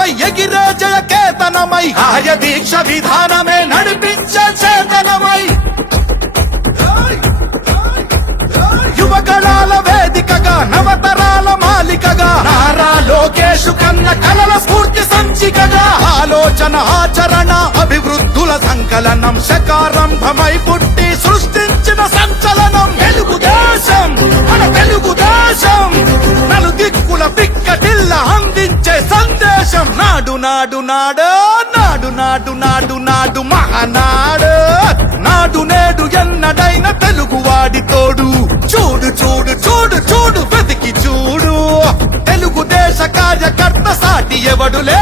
పై ఎగిరే జయ కేతనమై ఆయ దీక్ష విధానమే నడిపించే చేతనమై యువగళాల వేదికగా నవతరాల మాలికగా నారా లోకేషు కన్న కలల స్ఫూర్తి సంచికగా ఆలోచన ఆచరణ అభివృద్ధుల సంకలనం శకారంభమై పుట్టి సృష్టించిన సంచలనం తెలుగుదేశం మన తెలుగుదేశం నలుదిక్కుల పిక్కటిల్ల అందించే సందేశం నాడు నాడు నాడు నాడు నాడు నాడు నాడు మహానాడు నాడు నేడు ఎన్నడైన తెలుగువాడి తోడు చూడు చూడు చూడు చూడు వెతికి చూడు తెలుగుదేశ కార్యకర్త సాటి ఎవడులే